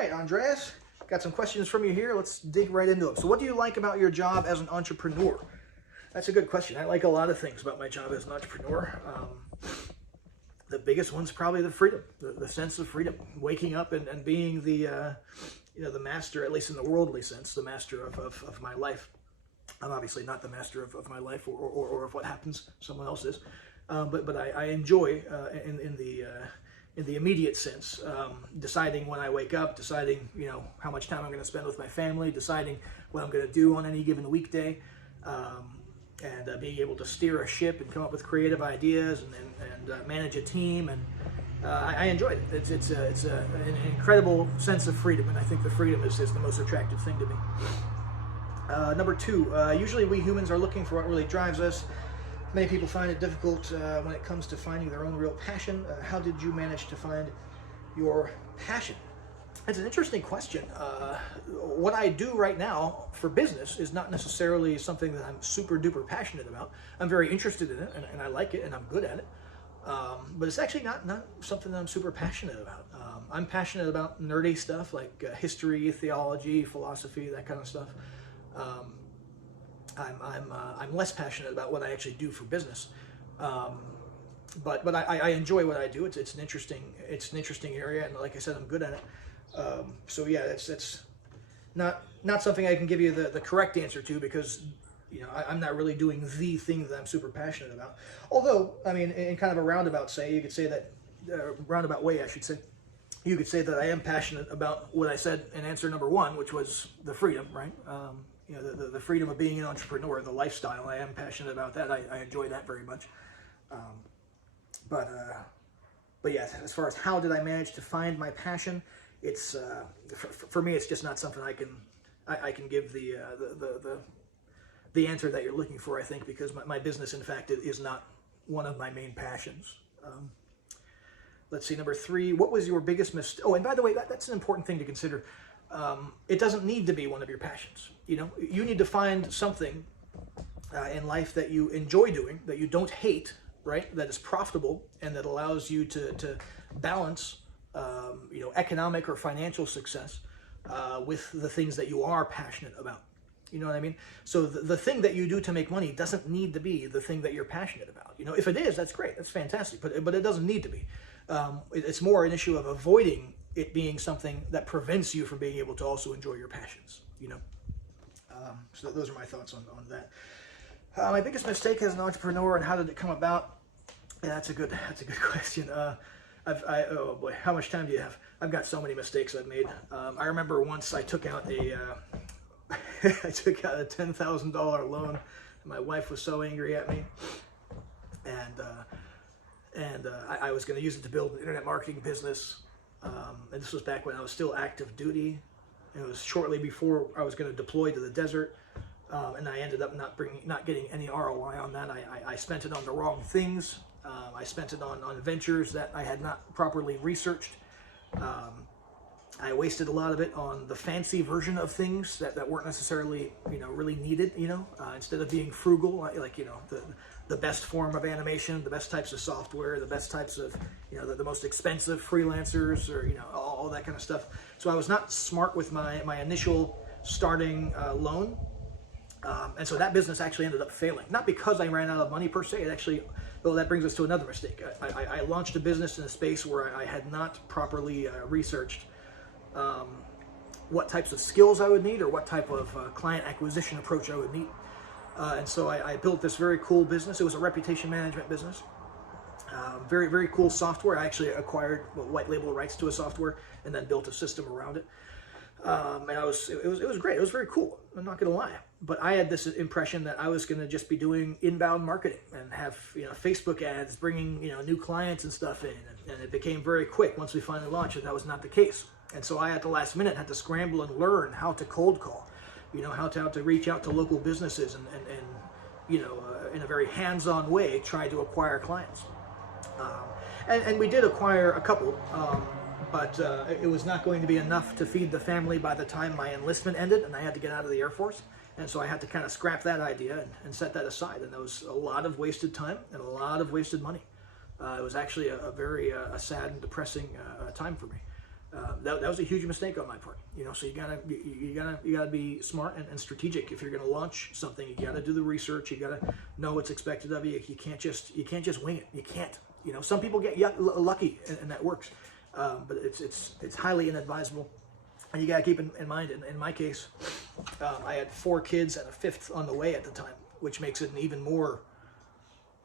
right, Andreas, got some questions from you here. Let's dig right into them. So what do you like about your job as an entrepreneur? That's a good question. I like a lot of things about my job as an entrepreneur. The biggest one's probably the freedom, the sense of freedom, waking up and being the master, at least in the worldly sense, the master of my life. I'm obviously not the master of my life or of what happens. Someone else is. But I enjoy in the immediate sense, deciding when I wake up, deciding how much time I'm going to spend with my family, deciding what I'm going to do on any given weekday, and being able to steer a ship and come up with creative ideas and manage a team, and I enjoy it. It's an incredible sense of freedom, and I think the freedom is the most attractive thing to me. Number two, usually we humans are looking for what really drives us. Many people find it difficult when it comes to finding their own real passion. How did you manage to find your passion? It's an interesting question. What I do right now for business is not necessarily something that I'm super duper passionate about. I'm very interested in it, and I like it, and I'm good at it. But it's actually not something that I'm super passionate about. I'm passionate about nerdy stuff like history, theology, philosophy, that kind of stuff. I'm less passionate about what I actually do for business, but I enjoy what I do. It's an interesting area, and like I said, I'm good at it. So yeah, that's not something I can give you the correct answer to, because I'm not really doing the thing that I'm super passionate about. Although, I mean, in kind of a roundabout way, you could say that you could say that I am passionate about what I said in answer number one, which was the freedom, right? The freedom of being an entrepreneur, the lifestyle. I am passionate about that. I enjoy that very much. But yeah, as far as how did I manage to find my passion, it's for me, it's just not something I can give the answer that you're looking for, I think, because my business, in fact, is not one of my main passions. Let's see, number three, what was your biggest mistake? Oh, and by the way, that's an important thing to consider. It doesn't need to be one of your passions. You need to find something in life that you enjoy doing, that you don't hate, right? That is profitable and that allows you to balance, economic or financial success with the things that you are passionate about. You know what I mean? So the thing that you do to make money doesn't need to be the thing that you're passionate about. If it is, that's great, that's fantastic, but it doesn't need to be. It's more an issue of avoiding it being something that prevents you from being able to also enjoy your passions. So those are my thoughts on that. My biggest mistake as an entrepreneur, and how did it come about? Yeah, that's a good question. Oh boy, how much time do you have? I've got so many mistakes I've made. I remember once I took out a $10,000 loan, and my wife was so angry at me, and I was going to use it to build an internet marketing business. And this was back when I was still active duty. It was shortly before I was going to deploy to the desert, and I ended up not getting any ROI on that. I spent it on the wrong things. I spent it on ventures that I had not properly researched. I wasted a lot of it on the fancy version of things that weren't necessarily really needed. Instead of being frugal, like the best form of animation, the best types of software, the best types of the most expensive freelancers, or all that kind of stuff. So I was not smart with my initial starting loan, and so that business actually ended up failing. Not because I ran out of money per se. It actually, well, that brings us to another mistake. I launched a business in a space where I had not properly researched what types of skills I would need, or what type of client acquisition approach I would need. And so I built this very cool business. It was a reputation management business. Very, very cool software. I actually acquired white label rights to a software and then built a system around it. And it was great. It was very cool. I'm not going to lie. But I had this impression that I was going to just be doing inbound marketing and have Facebook ads bringing new clients and stuff in. And it became very quick once we finally launched it. That was not the case. And so I, at the last minute, had to scramble and learn how to cold call. How to reach out to local businesses and in a very hands-on way, try to acquire clients. And we did acquire a couple, but it was not going to be enough to feed the family by the time my enlistment ended, and I had to get out of the Air Force. And so I had to kind of scrap that idea and set that aside. And there was a lot of wasted time and a lot of wasted money. It was actually a very sad and depressing time for me. That was a huge mistake on my part. So you gotta be smart and strategic. If you're gonna launch something, you gotta do the research. You gotta know what's expected of you. You can't just wing it. You can't. Some people get lucky and that works, but it's highly inadvisable. And you gotta keep in mind. In my case, I had 4 kids and a 5th on the way at the time, which makes it an even more,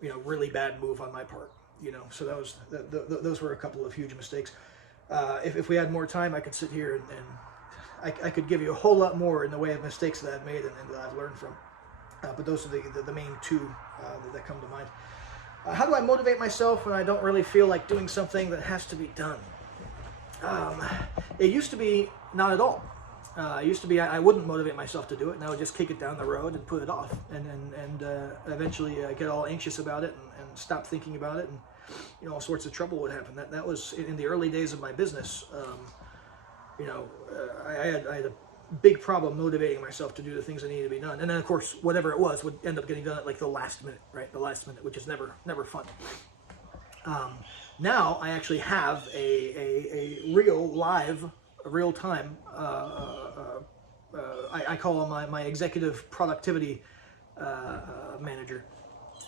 really bad move on my part. So those were a couple of huge mistakes. If we had more time, I could sit here and I could give you a whole lot more in the way of mistakes that I've made and that I've learned from. But those are the main 2 that come to mind. How do I motivate myself when I don't really feel like doing something that has to be done? It used to be not at all. It used to be I wouldn't motivate myself to do it, and I would just kick it down the road and put it off, and eventually get all anxious about it and stop thinking about it, and all sorts of trouble would happen. That was in the early days of my business. I had a big problem motivating myself to do the things that needed to be done, and then of course whatever it was would end up getting done at like the last minute, right? The last minute, which is never fun. Now I actually have a real time. I call him my executive productivity manager.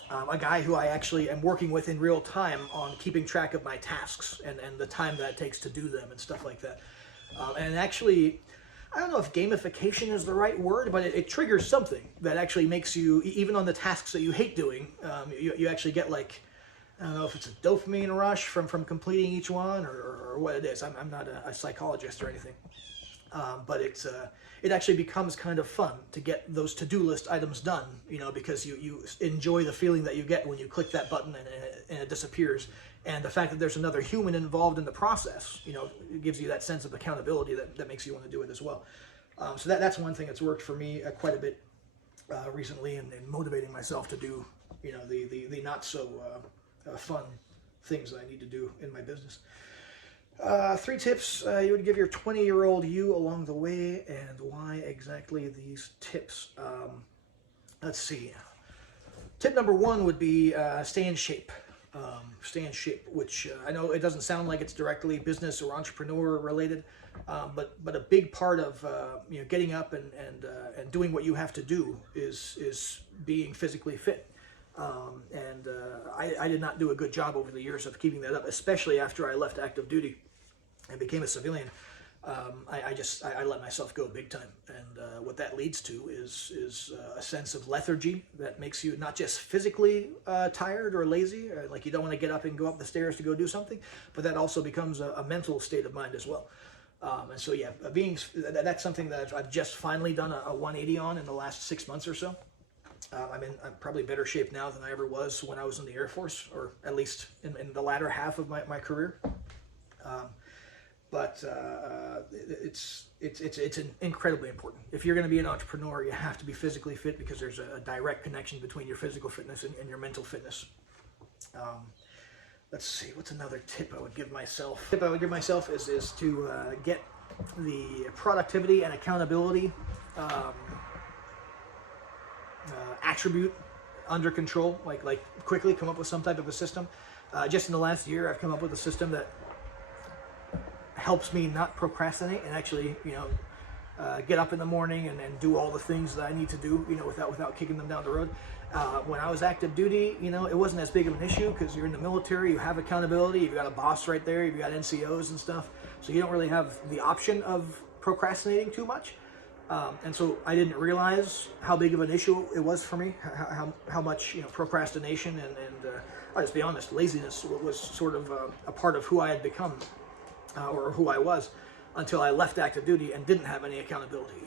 A guy who I actually am working with in real time on keeping track of my tasks and the time that it takes to do them and stuff like that. And actually, I don't know if gamification is the right word, but it triggers something that actually makes you, even on the tasks that you hate doing, you actually get like, I don't know if it's a dopamine rush from completing each one or what it is. I'm not a psychologist or anything. But it actually becomes kind of fun to get those to-do list items done, because you enjoy the feeling that you get when you click that button and it disappears. And the fact that there's another human involved in the process, it gives you that sense of accountability that makes you want to do it as well. So that's one thing that's worked for me quite a bit recently in motivating myself to do, the not so fun things that I need to do in my business. 3 tips you would give your 20-year-old you along the way, and why exactly these tips? Let's see. Tip number 1 would be stay in shape. Stay in shape, which I know it doesn't sound like it's directly business or entrepreneur related, but a big part of getting up and doing what you have to do is being physically fit. I did not do a good job over the years of keeping that up, especially after I left active duty and became a civilian. I let myself go big time, and what that leads to is a sense of lethargy that makes you not just physically tired or lazy, or like you don't want to get up and go up the stairs to go do something, but that also becomes a mental state of mind as well. And so yeah, that's something that I've just finally done a 180 on in the last 6 months or so. I'm probably better shape now than I ever was when I was in the Air Force, or at least in the latter half of my career. But it's incredibly important. If you're going to be an entrepreneur, you have to be physically fit, because there's a direct connection between your physical fitness and your mental fitness. Let's see, what's another tip I would give myself? Tip I would give myself is to get the productivity and accountability attribute under control, like quickly come up with some type of a system. Just in the last year, I've come up with a system that helps me not procrastinate and actually, get up in the morning and do all the things that I need to do, without kicking them down the road. When I was active duty, it wasn't as big of an issue, because you're in the military, you have accountability, you've got a boss right there, you've got NCOs and stuff, so you don't really have the option of procrastinating too much. And so I didn't realize how big of an issue it was for me, how much procrastination and I'll just be honest, laziness was sort of a part of who I had become, or who I was, until I left active duty and didn't have any accountability.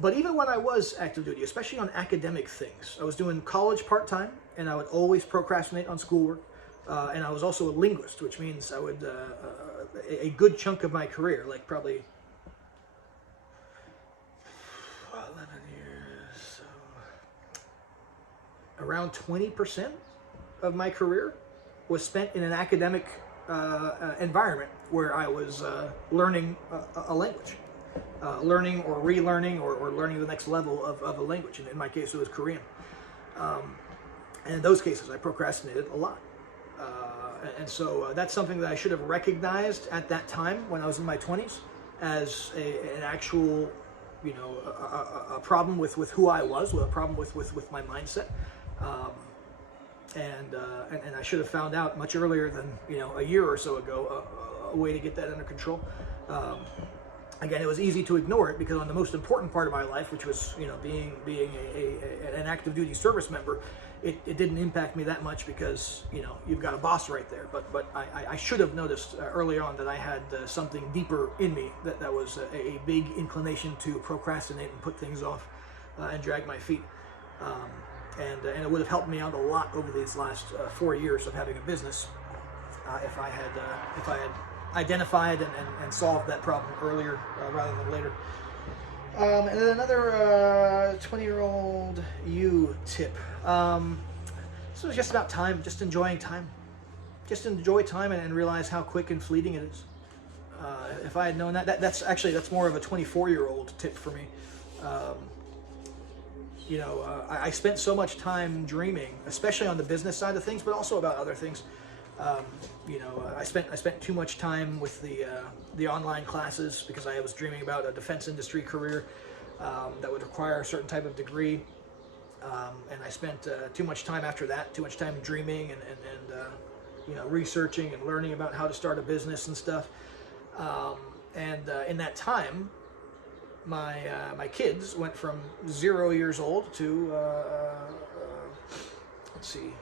But even when I was active duty, especially on academic things, I was doing college part-time, and I would always procrastinate on schoolwork. And I was also a linguist, which means I would, a good chunk of my career, like probably 11 years, so around 20% of my career was spent in an academic environment where I was learning a language. Learning or relearning or learning the next level of a language. And in my case, it was Korean. And in those cases, I procrastinated a lot. and so that's something that I should have recognized at that time when I was in my 20s as an actual, you know, a problem with who I was, a problem with my mindset. And I should have found out much earlier than, you know, a year or so ago, a way to get that under control. Again, it was easy to ignore it because on the most important part of my life, which was, you know, being an active duty service member, it didn't impact me that much because, you know, you've got a boss right there. But I should have noticed early on that I had something deeper in me that was a big inclination to procrastinate and put things off and drag my feet. And it would have helped me out a lot over these last 4 years of having a business if I had identified and solved that problem earlier rather than later. And then another 20-year-old you tip. This was just about time, just enjoying time. Just enjoy time and realize how quick and fleeting it is. If I had known that's more of a 24-year-old tip for me. You know, I spent so much time dreaming, especially on the business side of things, but also about other things. You know, I spent too much time with the online classes because I was dreaming about a defense industry career that would require a certain type of degree, and I spent too much time after that, too much time dreaming and you know, researching and learning about how to start a business and stuff. In that time, my kids went from 0 years old to let's see,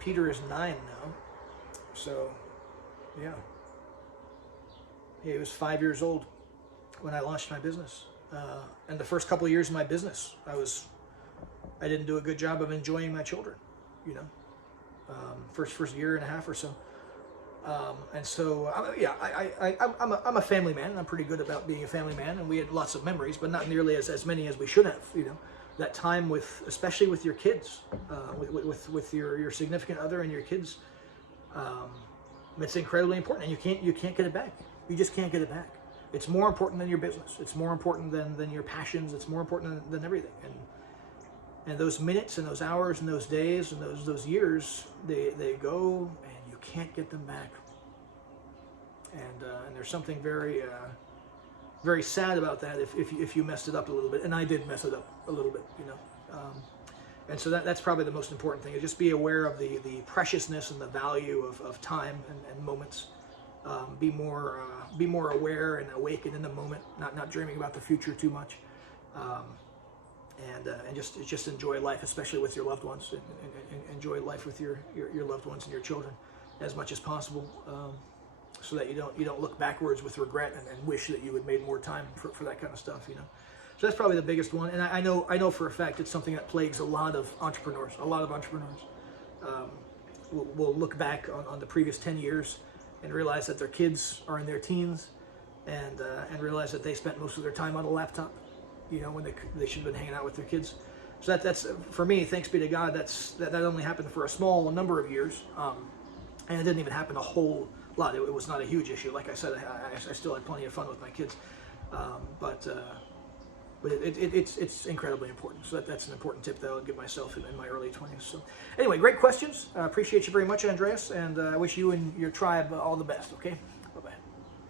Peter is 9 now. So, yeah, he was 5 years old when I launched my business. And the first couple of years of my business, I didn't do a good job of enjoying my children, you know, first year and a half or so. And so, yeah, I'm a family man. I'm pretty good about being a family man, and we had lots of memories, but not nearly as many as we should have, you know. That time especially with your kids, with your significant other and your kids. It's incredibly important, and you can't get it back. You just can't get it back. It's more important than your business. It's more important than your passions. It's more important than everything. And those minutes and those hours and those days and those years, they go and you can't get them back. And there's something very very sad about that if you messed it up a little bit. And I did mess it up a little bit, you know. And so that's probably the most important thing, is just be aware of the preciousness and the value of time and moments. Be more aware and awakened in the moment, not dreaming about the future too much, and just enjoy life, especially with your loved ones, and enjoy life with your loved ones and your children as much as possible, so that you don't look backwards with regret and wish that you had made more time for that kind of stuff, you know. So that's probably the biggest one, and I know for a fact it's something that plagues a lot of entrepreneurs. A lot of entrepreneurs will look back on the previous 10 years and realize that their kids are in their teens, and realize that they spent most of their time on a laptop, you know, when they should have been hanging out with their kids. So that's for me. Thanks be to God. That only happened for a small number of years, and it didn't even happen a whole lot. It was not a huge issue. Like I said, I still had plenty of fun with my kids, but it's incredibly important. So that's an important tip that I'll give myself in my early 20s. So anyway, great questions. I appreciate you very much, Andreas, and I wish you and your tribe all the best, okay?